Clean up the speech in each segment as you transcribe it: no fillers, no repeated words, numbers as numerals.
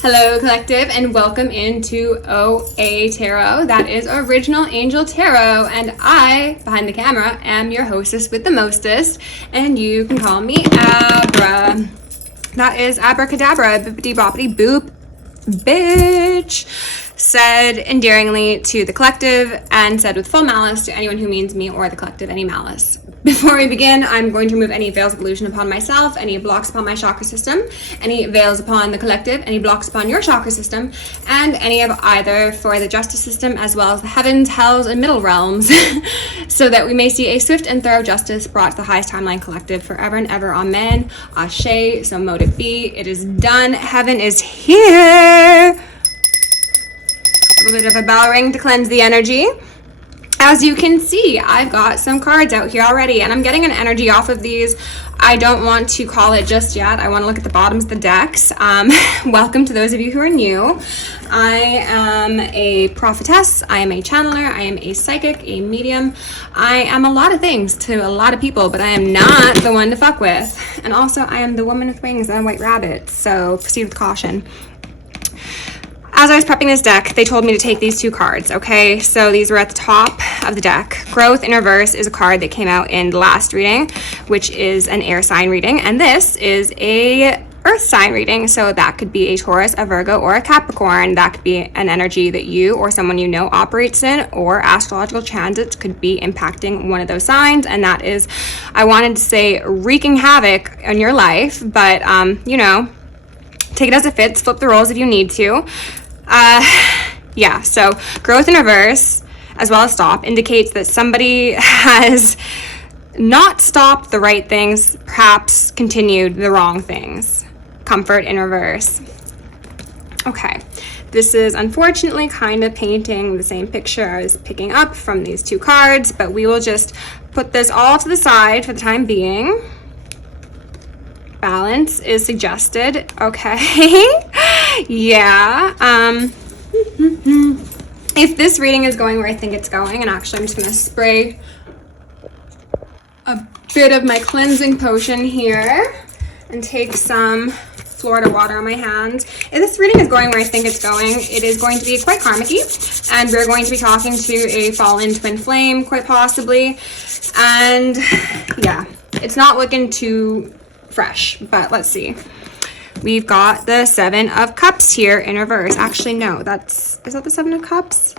Hello collective, and welcome into OAtarot. That is Original Angel Tarot, and I, behind the camera, am your hostess with the mostest, and you can call me Abra. That is abracadabra, bippity boppity boop, bitch. Said endearingly to the collective and said with full malice to anyone who means me or the collective any malice. Before we begin, I'm going to remove any veils of illusion upon myself, any blocks upon my chakra system, any veils upon the collective, any blocks upon your chakra system, and any of either for the justice system as well as the heavens, hells, and middle realms, so that we may see a swift and thorough justice brought to the highest timeline collective forever and ever. Amen. Ashe, so mote it be. It is done. Heaven is here. A little bit of a bell ring to cleanse the energy. As you can see, I've got some cards out here already, and I'm getting an energy off of these. I don't want to call it just yet. I want to look at the bottoms of the decks. Welcome to those of you who are new. I am a prophetess. I am a channeler. I am a psychic, a medium. I am a lot of things to a lot of people, but I am not the one to fuck with. And also, I am the woman with wings and a white rabbit, so proceed with caution. As I was prepping this deck, they told me to take these two cards, okay? So these were at the top of the deck. Growth in Reverse is a card that came out in the last reading, which is an air sign reading. And this is a earth sign reading. So that could be a Taurus, a Virgo, or a Capricorn. That could be an energy that you or someone you know operates in, or astrological transits could be impacting one of those signs. And that is, I wanted to say, wreaking havoc in your life. But, you know, take it as it fits. Flip the roles if you need to. Yeah, so growth in reverse, as well as stop, indicates that somebody has not stopped the right things, perhaps continued the wrong things. Comfort in reverse. Okay, this is unfortunately kind of painting the same picture I was picking up from these two cards, but we will just put this all to the side for the time being. Balance is suggested. Okay. Yeah. If this reading is going where I think it's going, and actually I'm just going to spray a bit of my cleansing potion here and take some Florida water on my hands. If this reading is going where I think it's going, it is going to be quite karmic-y, and we're going to be talking to a fallen twin flame, quite possibly. And yeah, it's not looking too fresh, but let's see. We've got the Seven of Cups here in reverse. Actually, no, is that the Seven of Cups?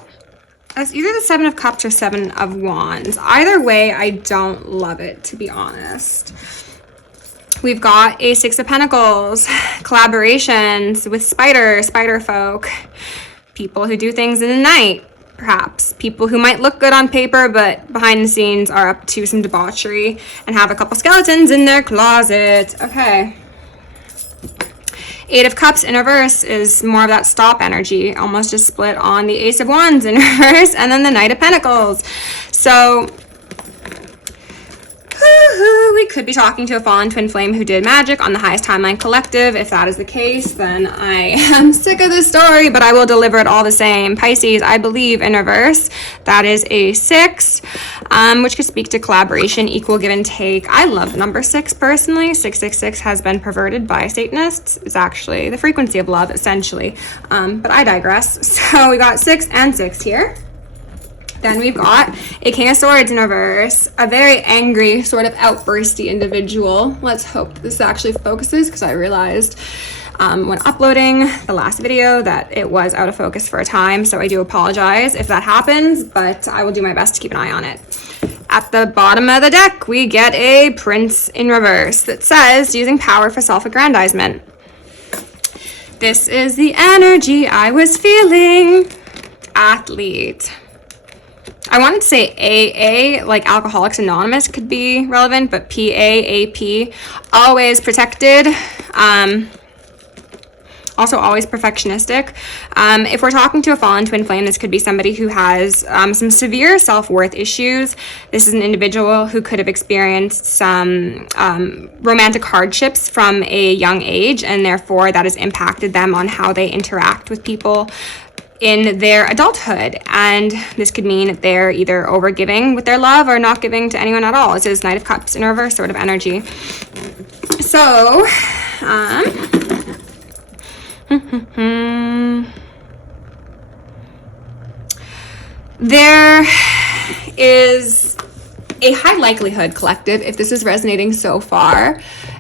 That's either the Seven of Cups or Seven of Wands. Either way, I don't love it, to be honest. We've got a Six of Pentacles, collaborations with spider folk, people who do things in the night, perhaps. People who might look good on paper, but behind the scenes are up to some debauchery and have a couple skeletons in their closet. Okay. Eight of Cups in reverse is more of that stop energy, almost just split on the Ace of Wands in reverse, and then the Knight of Pentacles. So we could be talking to a fallen twin flame who did magic on the highest timeline collective. If that is the case, then I am sick of the story, but I will deliver it all the same. Pisces, I believe, in reverse. That is a 6, which could speak to collaboration, equal give and take. I love the number 6 personally. 666 has been perverted by Satanists. It's actually the frequency of love, essentially. But I digress. So we got 6 and 6 here. Then we've got a King of Swords in reverse, a very angry, sort of outbursty individual. Let's hope this actually focuses, because I realized when uploading the last video that it was out of focus for a time, so I do apologize if that happens, but I will do my best to keep an eye on it. At the bottom of the deck, we get a Prince in reverse that says, using power for self-aggrandizement. This is the energy I was feeling. Athlete. I wanted to say AA, like Alcoholics Anonymous could be relevant, but PA, AP, always protected, also always perfectionistic. If we're talking to a fallen twin flame, this could be somebody who has some severe self-worth issues. This is an individual who could have experienced some romantic hardships from a young age, and therefore that has impacted them on how they interact with people in their adulthood. And this could mean that they're either overgiving with their love or not giving to anyone at all. This is Knight of Cups in reverse sort of energy. So There is a high likelihood, collective, if this is resonating so far,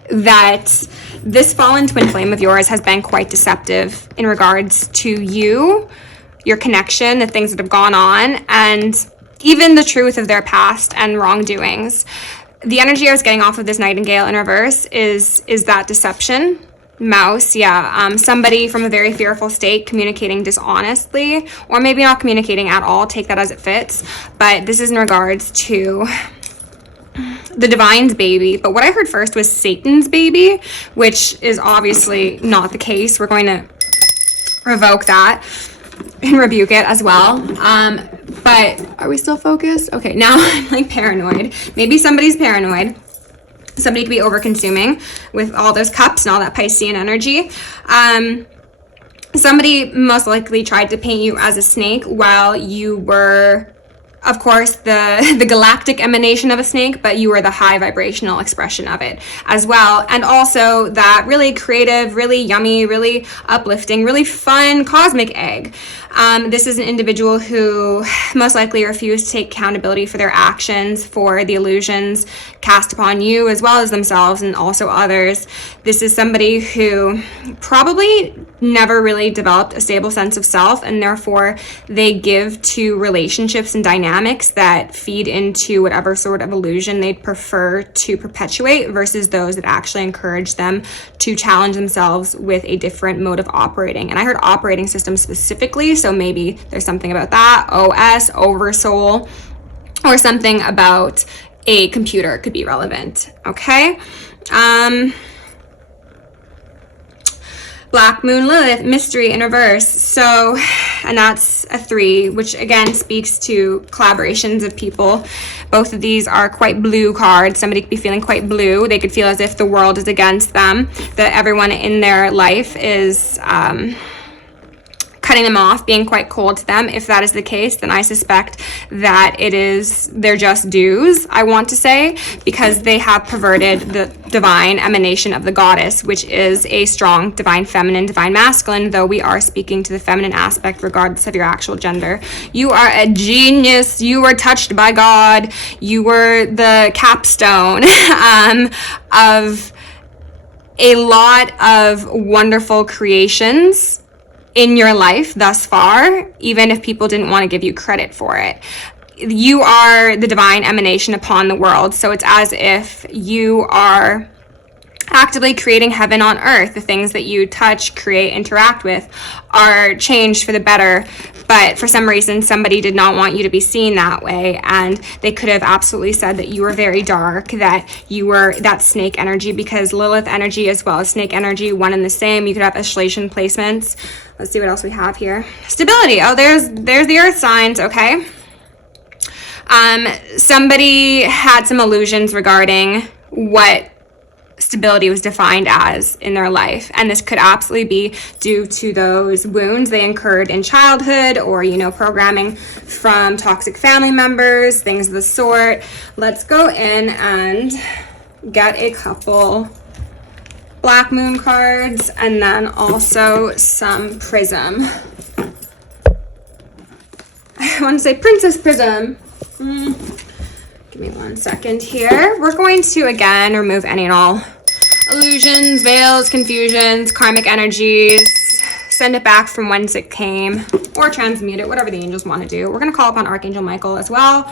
that this fallen twin flame of yours has been quite deceptive in regards to you, your connection, the things that have gone on, and even the truth of their past and wrongdoings. The energy I was getting off of this Nightingale in reverse is that deception. Mouse, yeah. Somebody from a very fearful state communicating dishonestly, or maybe not communicating at all. Take that as it fits. But this is in regards to the divine's baby. But what I heard first was Satan's baby, which is obviously not the case. We're going to revoke that and rebuke it as well. But are we still focused? Okay, now I'm like paranoid. Maybe somebody's paranoid. Somebody could be over consuming with all those cups and all that Piscean energy. Somebody most likely tried to paint you as a snake while you were, of course, the galactic emanation of a snake, but you were the high vibrational expression of it as well. And also that really creative, really yummy, really uplifting, really fun cosmic egg. This is an individual who most likely refused to take accountability for their actions, for the illusions cast upon you as well as themselves and also others. This is somebody who probably never really developed a stable sense of self, and therefore they give to relationships and dynamics that feed into whatever sort of illusion they'd prefer to perpetuate versus those that actually encourage them to challenge themselves with a different mode of operating. And I heard operating system specifically, so maybe there's something about that. OS, oversoul, or something about a computer could be relevant. Okay. Black Moon Lilith, mystery in reverse. So, and that's a 3, which again speaks to collaborations of people. Both of these are quite blue cards. Somebody could be feeling quite blue. They could feel as if the world is against them, that everyone in their life is cutting them off, being quite cold to them. If that is the case, then I suspect that they're just dues, I want to say, because they have perverted the divine emanation of the goddess, which is a strong divine feminine, divine masculine, though we are speaking to the feminine aspect regardless of your actual gender. You are a genius. You were touched by God. You were the capstone of a lot of wonderful creations in your life thus far, even if people didn't want to give you credit for it. You are the divine emanation upon the world, so it's as if you are actively creating heaven on earth. The things that you touch, create, interact with are changed for the better, but for some reason somebody did not want you to be seen that way, and they could have absolutely said that you were very dark, that you were that snake energy, because Lilith energy as well as snake energy, one and the same. You could have oscillation placements. Let's see what else we have here. Stability. Oh, there's the earth signs. Okay. Somebody had some illusions regarding what stability was defined as in their life, and this could absolutely be due to those wounds they incurred in childhood, or programming from toxic family members, things of the sort. Let's go in and get a couple Black Moon cards, and then also some Prism. I want to say Princess Prism. Give me 1 second here. We're going to again remove any and all illusions, veils, confusions, karmic energies, send it back from whence it came, or transmute it, whatever the angels want to do. We're going to call upon Archangel Michael as well,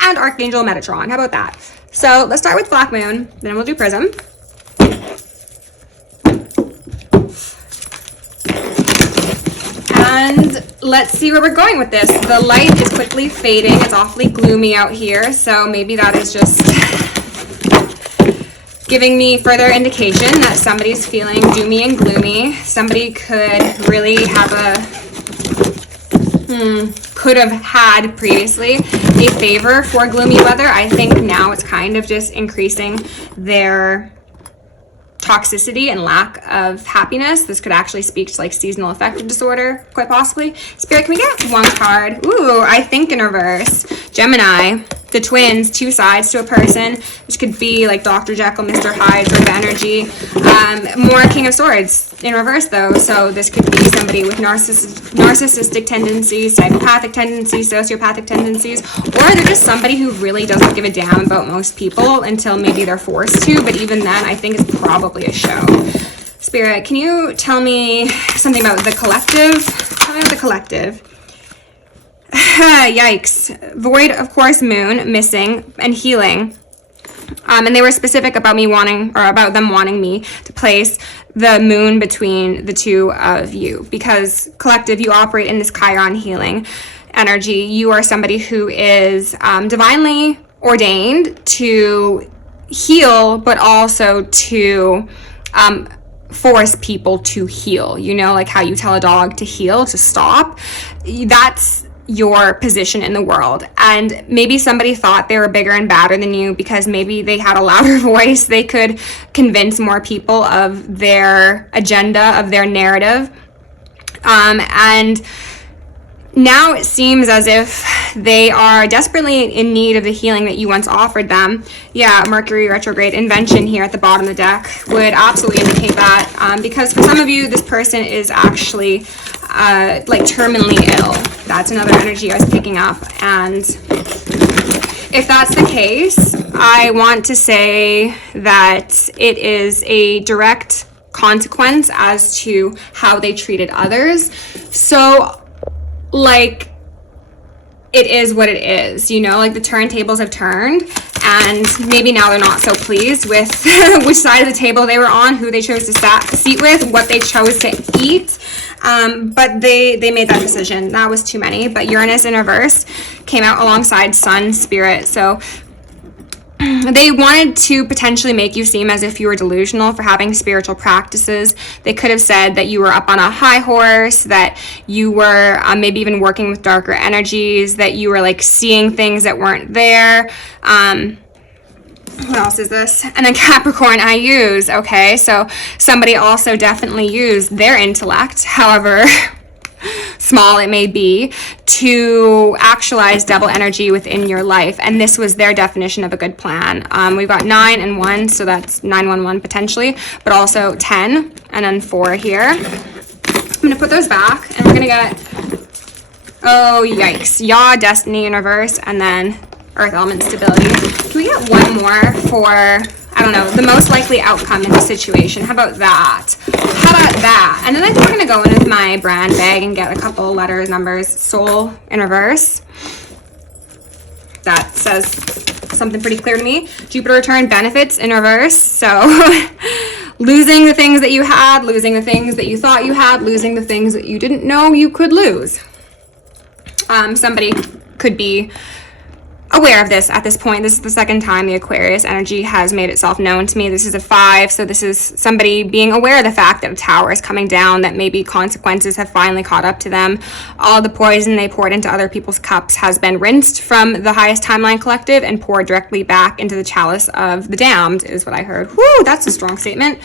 and Archangel Metatron. How about that? So let's start with Black Moon, then we'll do Prism. And let's see where we're going with this. The light is quickly fading. It's awfully gloomy out here, so maybe that is just giving me further indication that somebody's feeling doomy and gloomy. Somebody could really have could have had previously a favor for gloomy weather. I think now it's kind of just increasing their toxicity and lack of happiness. This could actually speak to like seasonal affective disorder, quite possibly. Spirit, can we get 1 card? Ooh, I think in reverse. Gemini. the twins, two sides to a person, which could be like Dr. Jekyll, Mr. Hyde sort of energy. More King of Swords in reverse though. So this could be somebody with narcissistic tendencies, psychopathic tendencies, sociopathic tendencies, or they're just somebody who really doesn't give a damn about most people until maybe they're forced to. But even then, I think it's probably a show. Spirit, can you tell me something about the collective? Tell me about the collective. Yikes. Void, of course, moon, missing, and healing. And they were specific about about them wanting me to place the moon between the two of you. Because collective, you operate in this Chiron healing energy. You are somebody who is divinely ordained to heal, but also to force people to heal. You know, like how you tell a dog to heel, to stop. That's your position in the world. And maybe somebody thought they were bigger and badder than you because maybe they had a louder voice. They could convince more people of their agenda, of their narrative. And now it seems as if they are desperately in need of the healing that you once offered them. Yeah, Mercury retrograde invention here at the bottom of the deck would absolutely indicate that. Because for some of you, this person is actually like terminally ill. That's another energy I was picking up. And if that's the case, I want to say that it is a direct consequence as to how they treated others. So, like, it is what it is, you know, like the turntables have turned and maybe now they're not so pleased with which side of the table they were on, who they chose to seat with, what they chose to eat. But they made that decision. That was too many. But Uranus in reverse came out alongside Sun, Spirit. So they wanted to potentially make you seem as if you were delusional for having spiritual practices. They could have said that you were up on a high horse, that you were maybe even working with darker energies, that you were like seeing things that weren't there. What else is this? And then Capricorn I use. Okay, so somebody also definitely used their intellect, however small it may be, to actualize double energy within your life. And this was their definition of a good plan. We've got 9 and 1, so that's 911 potentially, but also 10 and then 4 here. I'm going to put those back and we're going to get, oh yikes, Yaw, Destiny in reverse, and then Earth element stability. Can we get one more for, I don't know, the most likely outcome in the situation? How about that? How about that? And then I think we're going to go in with my brand bag and get a couple letters, numbers. Soul in reverse. That says something pretty clear to me. Jupiter return, benefits in reverse. So losing the things that you had, losing the things that you thought you had, losing the things that you didn't know you could lose. Somebody could be aware of this at this point. This is the second time the Aquarius energy has made itself known to me. This is a 5, so this is somebody being aware of the fact that a tower is coming down, that maybe consequences have finally caught up to them. All the poison they poured into other people's cups has been rinsed from the highest timeline collective and poured directly back into the chalice of the damned, is what I heard. Woo, that's a strong statement.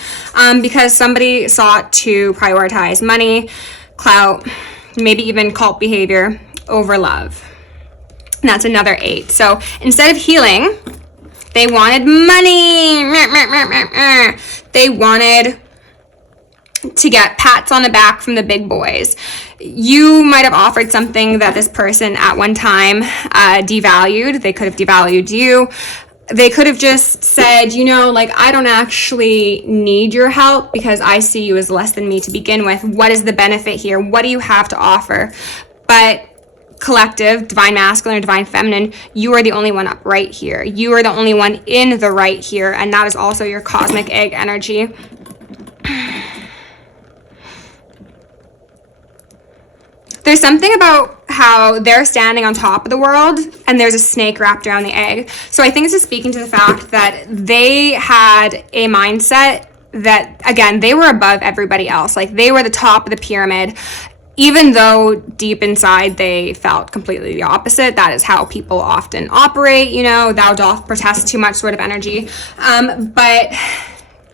Because somebody sought to prioritize money, clout, maybe even cult behavior over love. And that's another 8. So instead of healing, they wanted money. They wanted to get pats on the back from the big boys. You might have offered something that this person at one time devalued. They could have devalued you. They could have just said, you know, like, I don't actually need your help because I see you as less than me to begin with. What is the benefit here? What do you have to offer? But collective, divine masculine or divine feminine, you are the only one up right here. You are the only one in the right here, and that is also your cosmic egg energy. There's something about how they're standing on top of the world and there's a snake wrapped around the egg. So I think this is speaking to the fact that they had a mindset that, again, they were above everybody else. Like, they were the top of the pyramid. Even though deep inside they felt completely the opposite. That is how people often operate, you know, thou doth protest too much sort of energy. But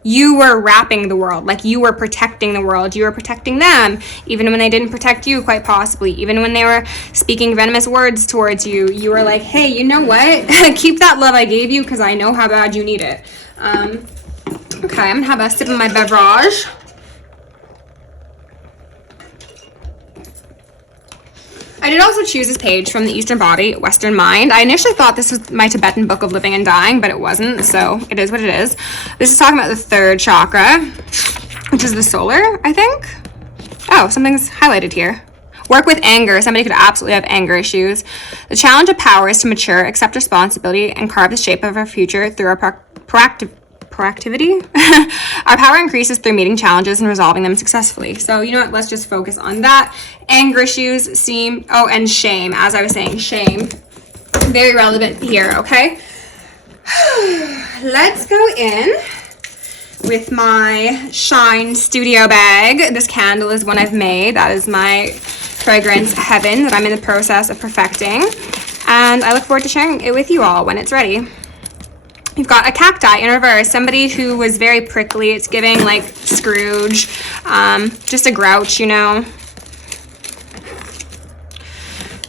you were wrapping the world, like you were protecting the world, you were protecting them, even when they didn't protect you, quite possibly, even when they were speaking venomous words towards you, you were like, hey, you know what? Keep that love I gave you, because I know how bad you need it. Okay, I'm gonna have a sip of my beverage. I did also choose this page from the Eastern Body, Western Mind. I initially thought this was my Tibetan Book of Living and Dying, but it wasn't, so it is what it is. This is talking about the third chakra, which is the solar, I think. Oh, something's highlighted here. Work with anger. Somebody could absolutely have anger issues. The challenge of power is to mature, accept responsibility, and carve the shape of our future through our proactivity. Our power increases through meeting challenges and resolving them successfully. So, you know what? Let's just focus on that. Anger issues seem... Oh, and shame. As I was saying, shame. Very relevant here, okay? Let's go in with my Shine Studio bag. This candle is one I've made. That is my fragrance heaven that I'm in the process of perfecting. And I look forward to sharing it with you all when it's ready. You've got a cacti in reverse, somebody who was very prickly. It's giving like Scrooge, just a grouch, you know.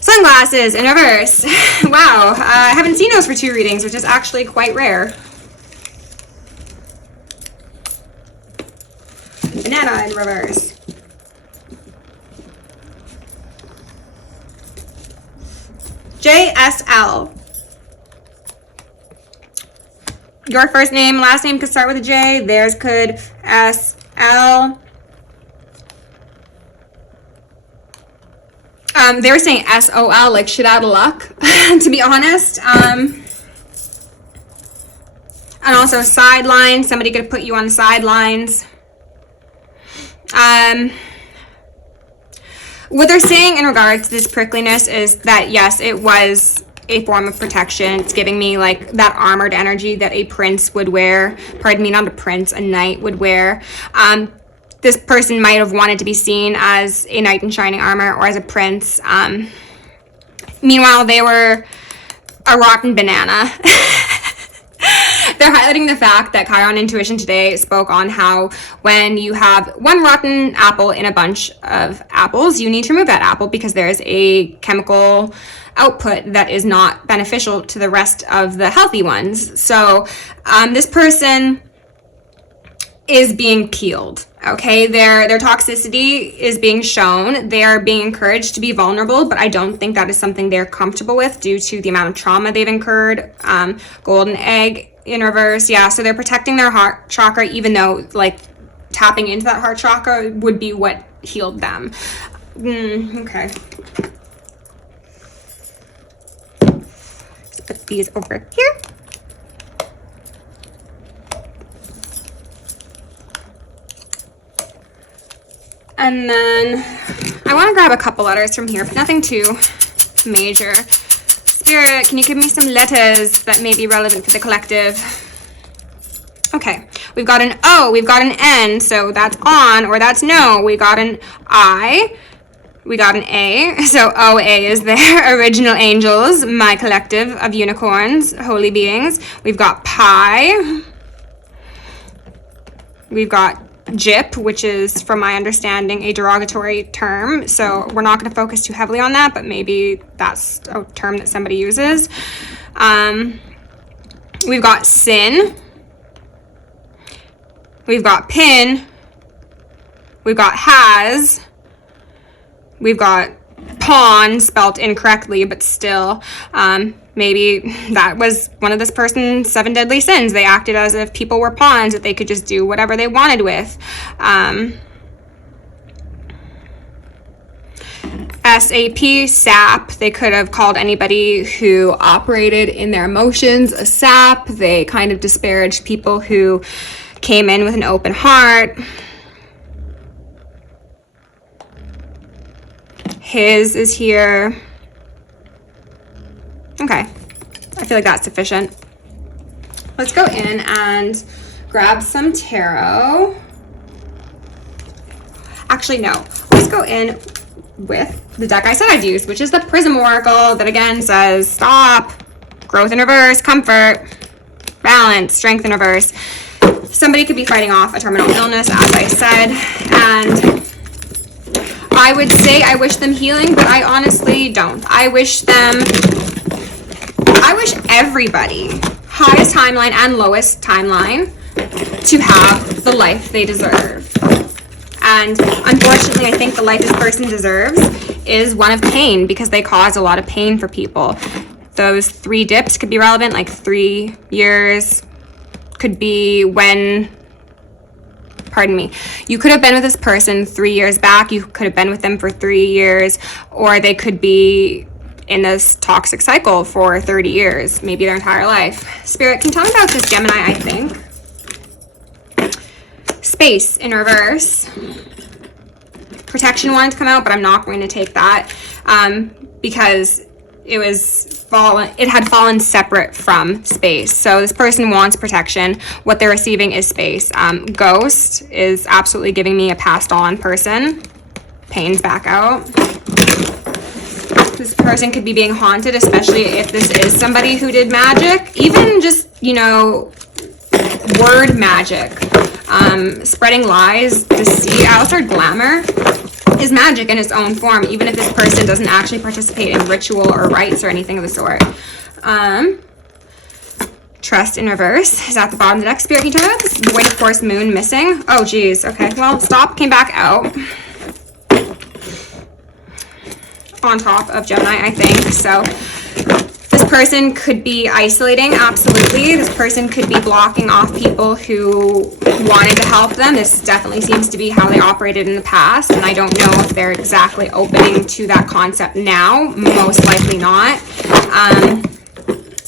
Sunglasses in reverse. Wow, I haven't seen those for 2 readings, which is actually quite rare. Banana in reverse. JSL. Your first name, last name could start with a J. Theirs could SL. They were saying SOL, like shit out of luck, to be honest. And also sidelines. Somebody could put you on the sidelines. What they're saying in regards to this prickliness is that, yes, it was a form of protection. It's giving me like that armored energy that a prince would wear. Pardon me, not a prince, a knight would wear. This person might have wanted to be seen as a knight in shining armor or as a prince. Meanwhile, they were a rotten banana. They're highlighting the fact that Chiron Intuition today spoke on how when you have one rotten apple in a bunch of apples, you need to remove that apple because there's a chemical output that is not beneficial to the rest of the healthy ones. So this person is being peeled. Okay, their toxicity is being shown. They're being encouraged to be vulnerable, but I don't think that is something they're comfortable with due to the amount of trauma they've incurred. Golden egg in reverse. Yeah, so they're protecting their heart chakra, even though like tapping into that heart chakra would be what healed them. Okay. Let's put these over here. And then I want to grab a couple letters from here, but nothing too major. Spirit, can you give me some letters that may be relevant for the collective? Okay, we've got an O, we've got an N, so that's on or that's no. We got an I, we got an A, so OA is there. Original angels, my collective of unicorns, holy beings. We've got Pi. We've got Jip, which is, from my understanding, a derogatory term, so we're not going to focus too heavily on that, but maybe that's a term that somebody uses. We've got Sin. We've got Pin. We've got Has. We've got Pawn, spelt incorrectly, but still. Maybe that was one of this person's 7 deadly sins. They acted as if people were pawns that they could just do whatever they wanted with. SAP, sap. They could have called anybody who operated in their emotions a sap. They kind of disparaged people who came in with an open heart. His is here. Okay, I feel like that's sufficient. Let's go in and grab some tarot. Actually, no. Let's go in with the deck I said I'd use, which is the Prism Oracle that again says stop, growth in reverse, comfort, balance, strength in reverse. somebody could be fighting off a terminal illness, as I said, and I would say I wish them healing, but I honestly don't. I wish everybody, highest timeline and lowest timeline, to have the life they deserve. And unfortunately, I think the life this person deserves is one of pain, because they cause a lot of pain for people. Those 3 dips could be relevant, like 3 years, could be when, pardon me, you could have been with this person 3 years back, you could have been with them for 3 years, or they could be in this toxic cycle for 30 years, maybe their entire life. Spirit, can you tell me about this Gemini, I think? Space in reverse. Protection wanted to come out, but I'm not going to take that because it had fallen separate from space. So this person wants protection. What they're receiving is space. Ghost is absolutely giving me a passed on person. Pain's back out. This person could be being haunted, especially if this is somebody who did magic. Even just, you know, word magic. Spreading lies, deceit, outside glamour is magic in its own form, even if this person doesn't actually participate in ritual or rites or anything of the sort. Trust in reverse is at the bottom of the deck. Spirit, can you tell me about this void of course moon missing? Oh geez, okay, well, stop, came back out. On top of Gemini, I think. So this person could be isolating, absolutely. This person could be blocking off people who wanted to help them. This definitely seems to be how they operated in the past, and I don't know if they're exactly opening to that concept now. Most likely not.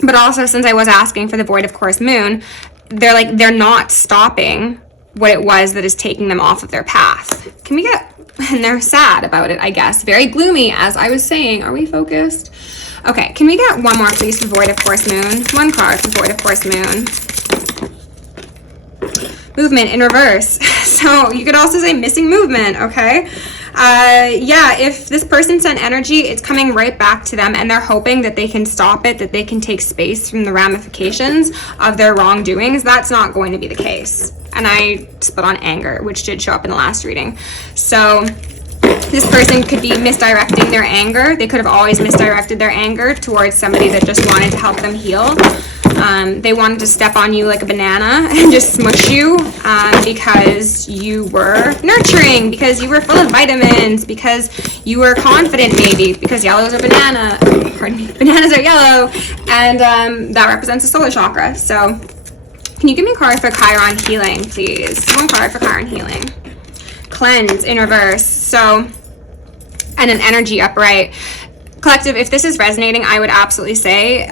But also, since I was asking for the void of course moon, they're not stopping what it was that is taking them off of their path. Can we get, and they're sad about it, I guess. Very gloomy, as I was saying. Are we focused? Okay, can we get one more, please, for void of course moon? One card for void of course moon. Movement in reverse. So you could also say missing movement, okay? Yeah, if this person sent energy, it's coming right back to them, and they're hoping that they can stop it, that they can take space from the ramifications of their wrongdoings. That's not going to be the case. And I split on anger, which did show up in the last reading. So this person could be misdirecting their anger. They could have always misdirected their anger towards somebody that just wanted to help them heal. They wanted to step on you like a banana and just smush you because you were nurturing, because you were full of vitamins, because you were confident, maybe because yellows are banana. Pardon me, bananas are yellow, and that represents the solar chakra. So can you give me a card for Chiron healing, please? One card for Chiron healing. Cleanse in reverse. So, and an energy upright. Collective, if this is resonating, I would absolutely say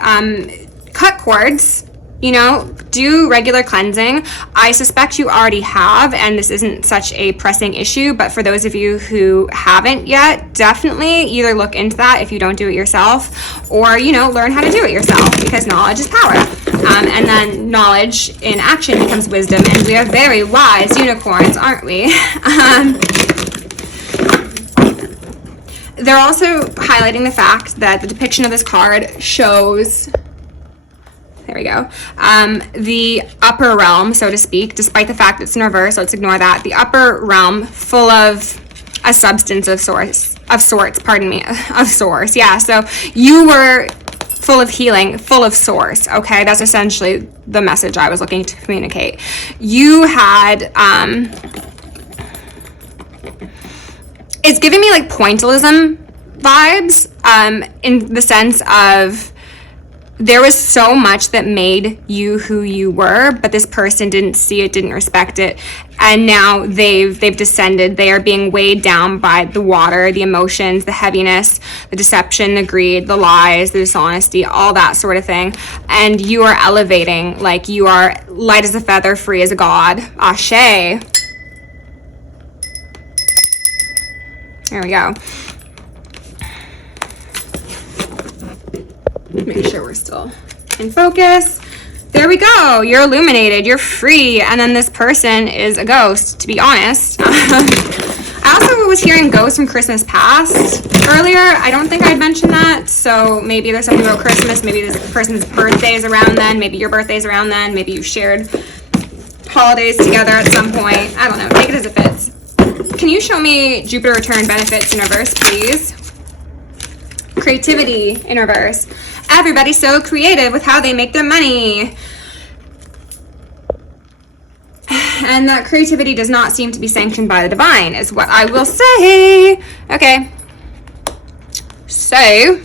cut cords, you know, do regular cleansing. I suspect you already have, and this isn't such a pressing issue, but for those of you who haven't yet, definitely either look into that if you don't do it yourself, or, you know, learn how to do it yourself, because knowledge is power. And then knowledge in action becomes wisdom, and we are very wise unicorns, aren't we? They're also highlighting the fact that the depiction of this card shows, there we go, the upper realm, so to speak, despite the fact that it's in reverse, so let's ignore that. The upper realm full of a substance of sorts, yeah. So you were full of healing, full of source, okay? That's essentially the message I was looking to communicate. You had, it's giving me like pointillism vibes, in the sense of there was so much that made you who you were, but this person didn't see it, didn't respect it, and now they've descended. They are being weighed down by the water, the emotions, the heaviness, the deception, the greed, the lies, the dishonesty, all that sort of thing, and you are elevating, like you are light as a feather, free as a god. Ashe. There we go. Make sure we're still in focus. There we go. You're illuminated. You're free. And then this person is a ghost, to be honest. I also was hearing ghosts from Christmas past earlier. I don't think I'd mentioned that. So maybe there's something about Christmas. Maybe this person's birthday is around then. Maybe your birthday is around then. Maybe you shared holidays together at some point. I don't know. Take it as it fits. Can you show me Jupiter return benefits in reverse, please? Creativity in reverse. Everybody's so creative with how they make their money. And that creativity does not seem to be sanctioned by the divine, is what I will say. Okay. So,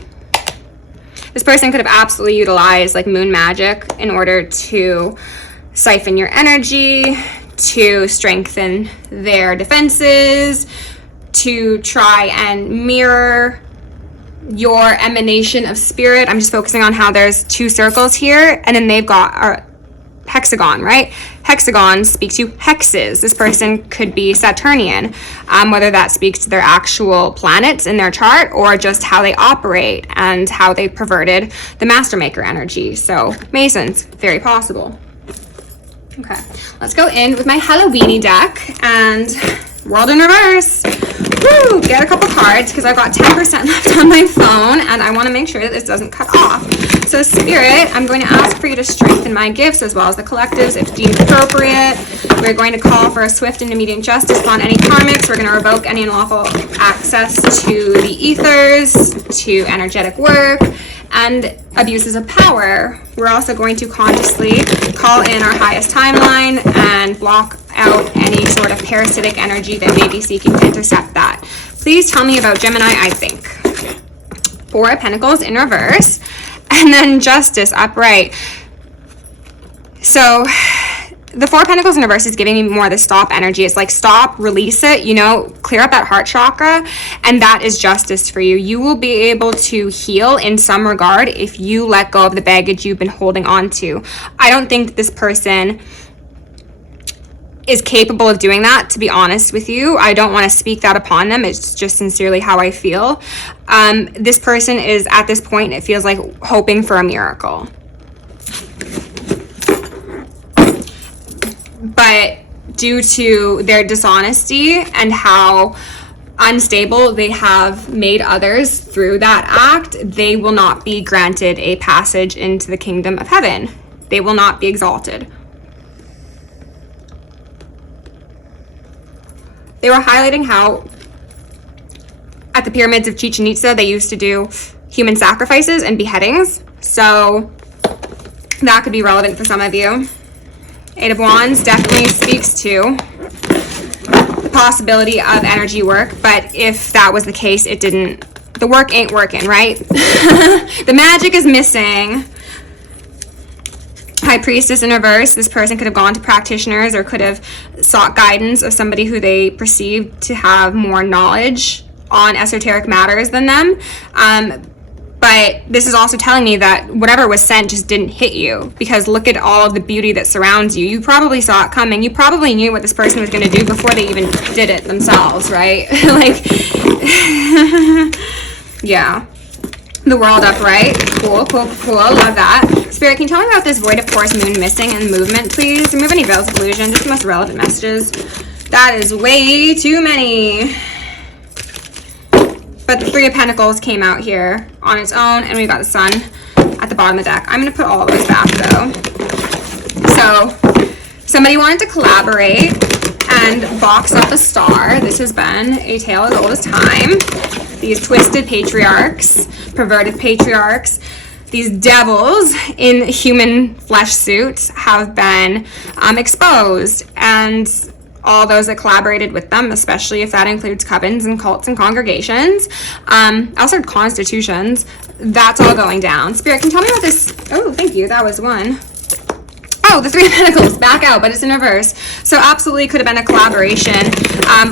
this person could have absolutely utilized like moon magic in order to siphon your energy, to strengthen their defenses, to try and mirror your emanation of spirit. I'm just focusing on how there's two circles here, and then they've got a hexagon, right? Hexagons speak to hexes. This person could be Saturnian, whether that speaks to their actual planets in their chart or just how they operate and how they perverted the master maker energy. So Masons, very possible. Okay, let's go in with my Halloweeny deck and World in Reverse. Woo! Get a couple cards because I've got 10% left on my phone and I want to make sure that this doesn't cut off. So Spirit, I'm going to ask for you to strengthen my gifts as well as the collectives if deemed appropriate. We're going to call for a swift and immediate justice on any karmics. We're going to revoke any unlawful access to the ethers, to energetic work, and abuses of power. We're also going to consciously call in our highest timeline and block out any sort of parasitic energy that may be seeking to intercept that. Please tell me about Gemini, I think. Four of Pentacles in reverse, and then Justice upright. So the Four of Pentacles in reverse is giving me more of the stop energy. It's like stop, release it, you know, clear up that heart chakra, and that is justice for you. You will be able to heal in some regard if you let go of the baggage you've been holding on to. I don't think this person is capable of doing that, to be honest with you. I don't want to speak that upon them. It's just sincerely how I feel. This person is, at this point, it feels like hoping for a miracle. But due to their dishonesty and how unstable they have made others through that act, they will not be granted a passage into the kingdom of heaven. They will not be exalted. They were highlighting how at the pyramids of Chichen Itza, they used to do human sacrifices and beheadings. So that could be relevant for some of you. Eight of Wands definitely speaks to the possibility of energy work, but if that was the case, it didn't, the work ain't working, right? The magic is missing. High Priestess in reverse, this person could have gone to practitioners or could have sought guidance of somebody who they perceived to have more knowledge on esoteric matters than them. But this is also telling me that whatever was sent just didn't hit you, because look at all of the beauty that surrounds you. You probably saw it coming. You probably knew what this person was going to do before they even did it themselves, right? Like, yeah. The World upright. Cool, cool, cool. Love that. Spirit, can you tell me about this Void of Course moon missing and movement, please? Remove any veils of illusion. Just the most relevant messages. That is way too many. But the Three of Pentacles came out here on its own, and we've got the Sun at the bottom of the deck. I'm going to put all of those back, though. So, somebody wanted to collaborate and box up a star. This has been a tale as old as time. These twisted patriarchs, perverted patriarchs, these devils in human flesh suits have been exposed, and all those that collaborated with them, especially if that includes covens and cults and congregations, also constitutions, that's all going down. Spirit, can you tell me about this? Oh, thank you. That was one. Oh, the Three of Pentacles back out, but it's in reverse. So absolutely could have been a collaboration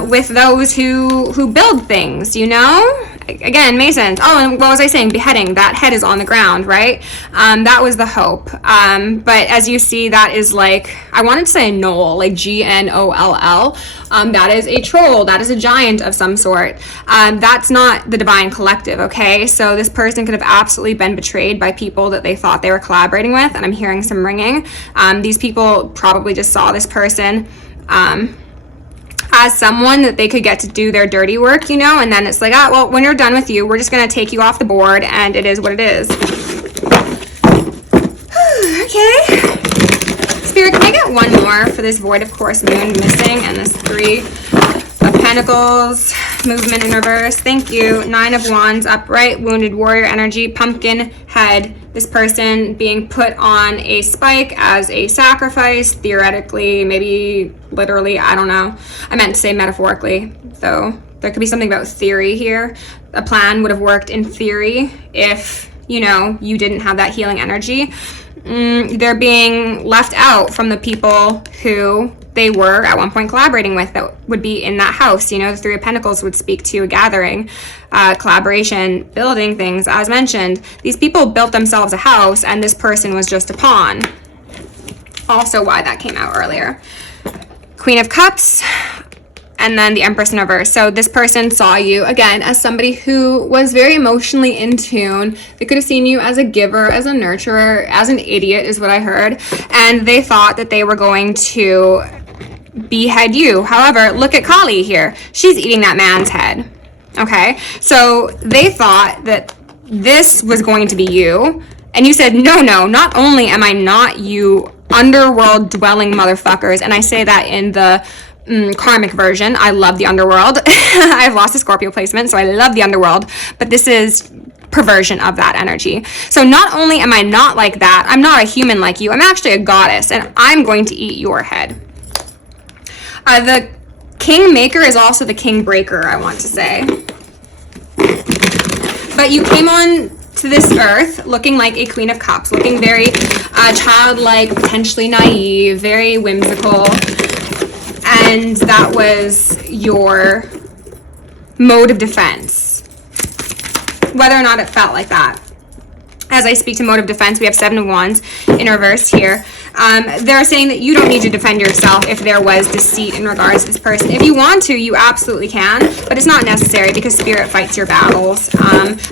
with those who build things, you know? Again, Masons. Oh, and what was I saying? Beheading. That head is on the ground, right? That was the hope. But as you see, that is like, I wanted to say a gnoll, like G-N-O-L-L. That is a troll. That is a giant of some sort. That's not the divine collective, okay? So this person could have absolutely been betrayed by people that they thought they were collaborating with, and I'm hearing some ringing. These people probably just saw this person as someone that they could get to do their dirty work, you know, and then it's like, well, when you're done with you, we're just going to take you off the board, and it is what it is. Okay. Spirit, can I get one more for this Void of Course Moon missing, and this 3 of Pentacles movement in reverse. Thank you. 9 of Wands upright, wounded warrior energy, pumpkin head. This person being put on a spike as a sacrifice, theoretically, maybe literally, I don't know. I meant to say metaphorically, though. There could be something about theory here. A plan would have worked in theory if, you know, you didn't have that healing energy. They're being left out from the people who they were at one point collaborating with that would be in that house. You know, the 3 of Pentacles would speak to a gathering, collaboration, building things. As mentioned, these people built themselves a house and this person was just a pawn. Also why that came out earlier. Queen of Cups, and then the Empress in reverse. So this person saw you, again, as somebody who was very emotionally in tune. They could have seen you as a giver, as a nurturer, as an idiot is what I heard. And they thought that they were going to behead you. However, look at Kali here. She's eating that man's head. Okay? So they thought that this was going to be you. And you said, no, not only am I not you underworld dwelling motherfuckers, and I say that in the karmic version. I love the underworld. I've lost a Scorpio placement, so I love the underworld, but this is perversion of that energy. So not only am I not like that, I'm not a human like you, I'm actually a goddess, and I'm going to eat your head. The king maker is also the king breaker, I want to say. But you came on to this earth looking like a Queen of Cups, looking very childlike, potentially naive, very whimsical. And that was your mode of defense, whether or not it felt like that. As I speak to mode of defense, we have 7 of Wands in reverse here. They're saying that you don't need to defend yourself if there was deceit in regards to this person. If you want to, you absolutely can, but it's not necessary because Spirit fights your battles.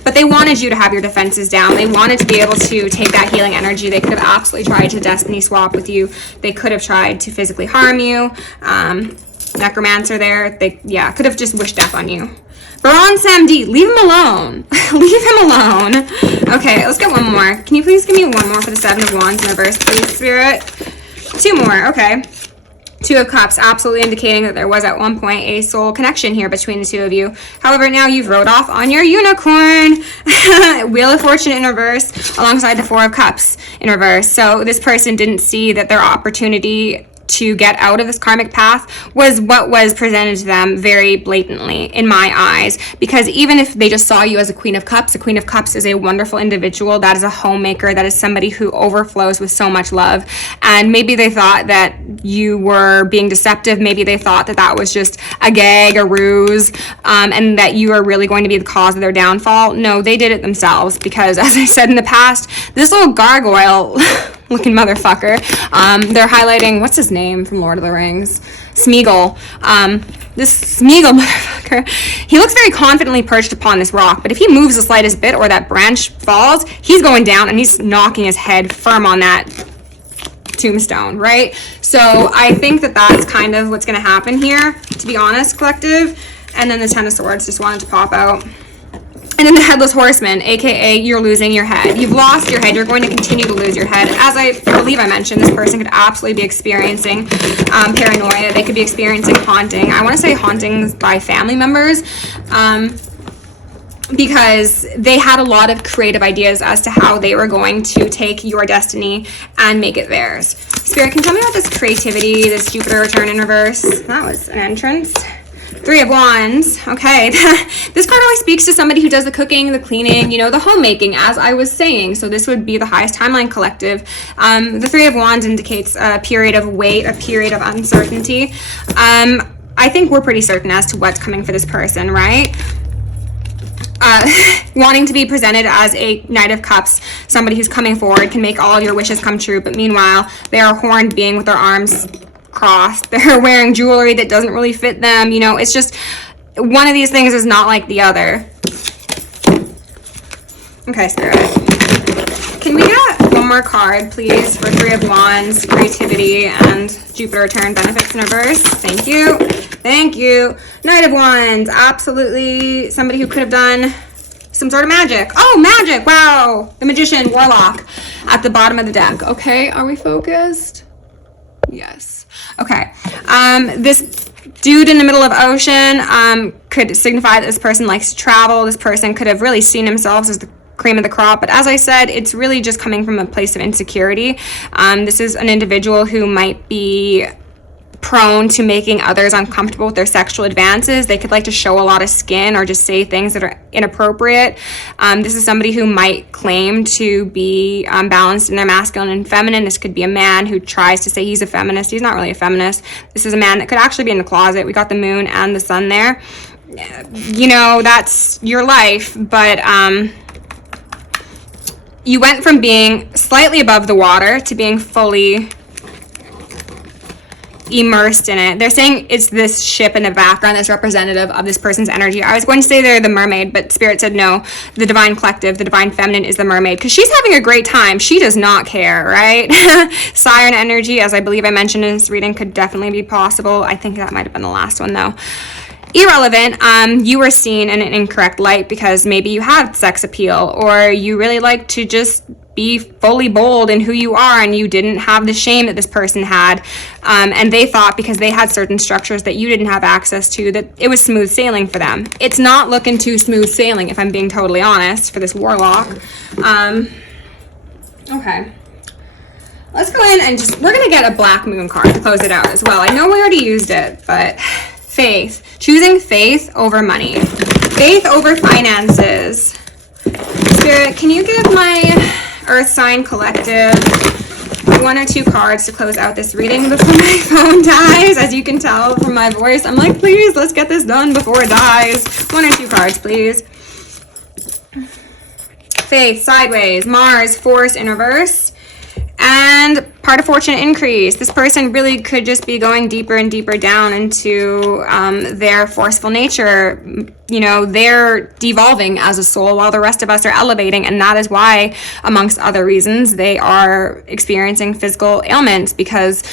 But they wanted you to have your defenses down. They wanted to be able to take that healing energy. They could have absolutely tried to destiny swap with you. They could have tried to physically harm you. Necromancer there. They, yeah, could have just wished death on you. Baron Samdi, leave him alone. Leave him alone. Okay, let's get one more. Can you please give me one more for the 7 of Wands in reverse, please, Spirit? 2 more, okay. 2 of Cups, absolutely indicating that there was at one point a soul connection here between the 2 of you. However, now you've rode off on your unicorn. Wheel of Fortune in reverse alongside the 4 of Cups in reverse. So this person didn't see that their opportunity to get out of this karmic path was what was presented to them very blatantly in my eyes, because even if they just saw you as a Queen of Cups is a wonderful individual. That is a homemaker. That is somebody who overflows with so much love. And maybe they thought that you were being deceptive. Maybe they thought that that was just a gag, a ruse, and that you are really going to be the cause of their downfall. No, they did it themselves, because as I said in the past, this little gargoyle looking motherfucker, they're highlighting, what's his name from Lord of the Rings? Smeagol. This Smeagol motherfucker, he looks very confidently perched upon this rock, but if he moves the slightest bit or that branch falls, he's going down and he's knocking his head firm on that tombstone, right? So I think that that's kind of what's going to happen here, to be honest, collective. And then the 10 of Swords just wanted to pop out. And then the Headless Horseman, aka you're losing your head. You've lost your head. You're going to continue to lose your head. As I believe I mentioned, this person could absolutely be experiencing paranoia. They could be experiencing haunting. I want to say hauntings by family members, because they had a lot of creative ideas as to how they were going to take your destiny and make it theirs. Spirit, can you tell me about this creativity, this Jupiter return in reverse? That was an entrance. 3 of Wands. Okay, this card always speaks to somebody who does the cooking, the cleaning, you know, the homemaking, as I was saying. So this would be the highest timeline collective. The 3 of Wands indicates a period of wait, a period of uncertainty. I think we're pretty certain as to what's coming for this person, right? Wanting to be presented as a Knight of Cups, somebody who's coming forward, can make all of your wishes come true, but meanwhile, they are a horned being with their arms crossed. They're wearing jewelry that doesn't really fit them. You know, it's just one of these things is not like the other. Okay, Spirit, can we get one more card, please, for 3 of Wands, creativity, and Jupiter return benefits in reverse? Thank you. Thank you. Knight of Wands, absolutely somebody who could have done some sort of magic. Oh, magic. Wow. The Magician, Warlock at the bottom of the deck. Okay, are we focused? Yes. Okay. This dude in the middle of ocean could signify that this person likes to travel. This person could have really seen themselves as the cream of the crop, but as I said, it's really just coming from a place of insecurity. This is an individual who might be prone to making others uncomfortable with their sexual advances. They could like to show a lot of skin or just say things that are inappropriate. This is somebody who might claim to be balanced in their masculine and feminine. This could be a man who tries to say he's a feminist. He's not really a feminist. This is a man that could actually be in the closet. We got the moon and the sun there. You know, that's your life, but you went from being slightly above the water to being fully immersed in it. They're saying it's this ship in the background that's representative of this person's energy. I was going to say they're the mermaid, but Spirit said no. The divine collective, the divine feminine is the mermaid, because she's having a great time. She does not care, right? Siren energy, as I believe I mentioned in this reading, could definitely be possible. I think that might have been the last one though. Irrelevant. You were seen in an incorrect light because maybe you have sex appeal, or you really like to just be fully bold in who you are, and you didn't have the shame that this person had, and they thought because they had certain structures that you didn't have access to that it was smooth sailing for them. It's not looking too smooth sailing, if I'm being totally honest, for this warlock. Okay, let's go in and we're gonna get a black moon card to close it out as well. I know we already used it, but faith, choosing faith over money, faith over finances. Spirit, can you give my Earth sign collective 1 or 2 cards to close out this reading before my phone dies? As you can tell from my voice, I'm like, please, let's get this done before it dies. 1 or 2 cards, please. Faith, sideways, Mars, force in reverse, and part of fortune increase. This person really could just be going deeper and deeper down into their forceful nature. You know, they're devolving as a soul while the rest of us are elevating, and that is why, amongst other reasons, they are experiencing physical ailments, because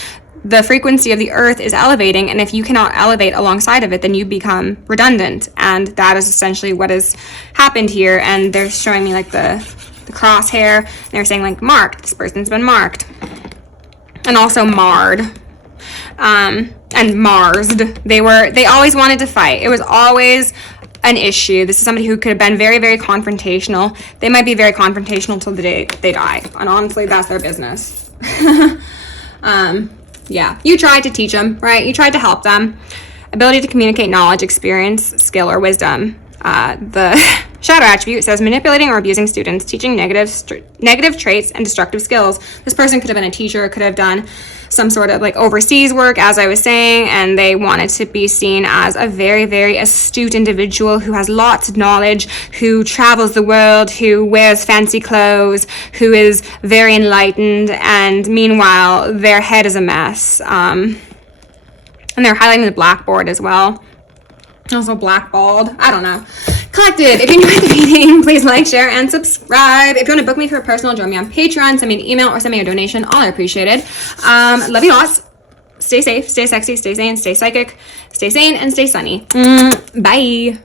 the frequency of the earth is elevating, and if you cannot elevate alongside of it, then you become redundant, and that is essentially what has happened here. And they're showing me like the crosshair, and they're saying like marked. This person's been marked, and also marred, and marsed. They always wanted to fight. It was always an issue. This is somebody who could have been very, very confrontational. They might be very confrontational till the day they die, and honestly, that's their business. Yeah, you tried to teach them, right? You tried to help them. Ability to communicate knowledge, experience, skill, or wisdom. The shadow attribute says manipulating or abusing students, teaching negative traits and destructive skills. This person could have been a teacher, could have done some sort of like overseas work, as I was saying, and they wanted to be seen as a very, very astute individual who has lots of knowledge, who travels the world, who wears fancy clothes, who is very enlightened, and meanwhile their head is a mess. And they're highlighting the blackboard as well. Also blackballed. I don't know. Collective, if you enjoyed the reading, please like, share, and subscribe. If you want to book me for a personal, join me on Patreon, send me an email, or send me a donation. All are appreciated. Love you lots. Stay safe, stay sexy, stay sane, stay psychic, stay sane, and stay sunny. Bye.